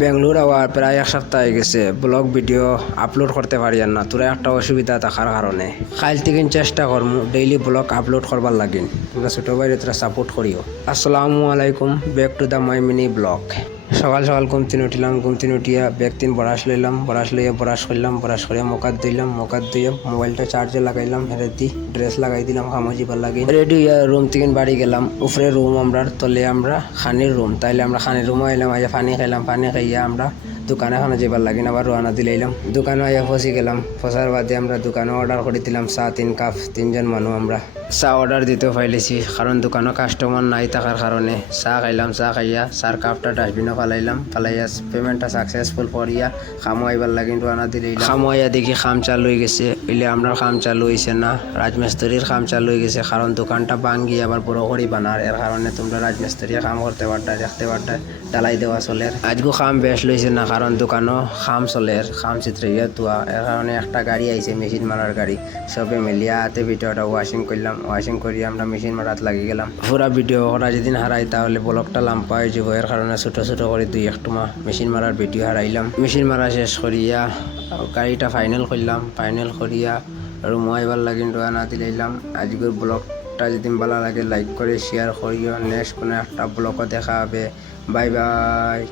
Bangalore hour প্রায় এক সপ্তাহ হয়ে গেছে ব্লগ ভিডিও আপলোড করতে পারি না তোরা একটা অসুবিধা থাকার কারণে কাল থেকে চেষ্টা করমু ডেইলি ব্লগ আপলোড করবার লাগিন তোমরা ছোটো ভাইরে তোরা সাপোর্ট করিও। আসসালামু আলাইকুম, back to the my mini blog. সকাল সকাল ঘুমতিন উঠিলাম, ঘুমতিন উঠিয়া ব্যাগতিন ব্রাশ লইলাম, ব্রাশ লইয়া ব্রাশ করলাম, ব্রাশ করিয়া মুখাত ধুইলাম, মুখাত ধুইয়া মোবাইলটা চার্জে লাগাইলাম, হেরে দি ড্রেস লাগাই দিলাম হামাজিবার লাগে রেডি হইয়া রুম থেকে বাড়ি গেলাম। উপরে রুম আমরা, তলে আমরা খানির রুম, তাইলে আমরা খানির রুমও এলাম, আইয়া পানি খাইলাম, পানি খাইয়া আমরা দোকানে খানা যাবার লাগিন আবার রোয়ানা দিলাইলাম। দোকানে আইয়া ফসি গেলাম, ফসার বাদে আমরা দোকানে অর্ডার করে দিলাম চা 3 কাপ, 3জন মানুষ আমরা চা অর্ডার দিতেও ফাইলেছি কারণ দোকানে কাস্টমার নাই থাকার কারণে। চা খাইলাম, চা খাইয়া চার কাপটা ডাস্টবিনে ফালাইলাম, ফালাইয়া পেমেন্টটা সাকসেসফুল করিয়া খামো আইবার লাগিন রোয়ানা দিলাইলাম। খামো আইয়া দেখি খাম চালু হয়ে গেছে, এলে আমরা খাম চালু হয়েছে না, রাজমিস্ত্রির খাম চালু হয়ে গেছে কারণ দোকানটা ভাঙ্গি আবার বড় করি বানার, এর কারণে তোমরা রাজমিস্ত্রি কাম করতে পারতা, দেখতে পারতা ডালাই দেওয়া চলের। আজকে খাম বেশ লইছে না কারণ দোকানও খাম চলের, খাম চিত্রিয়া তোয়া, এর কারণে একটা গাড়ি আইছে মেশিন মারার গাড়ি, সবে মিলিয়া হাতে ভিডিওটা ওয়াশিং করলাম, ওয়াশিং করিয়া আমরা মেশিন মারাত লাগি গেলাম। পুরা ভিডিও করা যেদিন হারাই তাহলে ব্লগটা লাম্পা হয়ে যাব, এর কারণে ছোট ছোট করে 2-1 মাস মেশিন মারার ভিডিও হারাইলাম। মেশিন মারা শেষ করিয়া গাড়িটা ফাইনাল করলাম, ফাইনাল করিয়া আর মোবাইল লাগিন রোয়ানা দিলাইলাম। আজকের ব্লগটা যদি ভালো লাগে লাইক করে শেয়ার করিও। নেক্সট কোনো একটা ব্লগও দেখা হবে। Bye bye.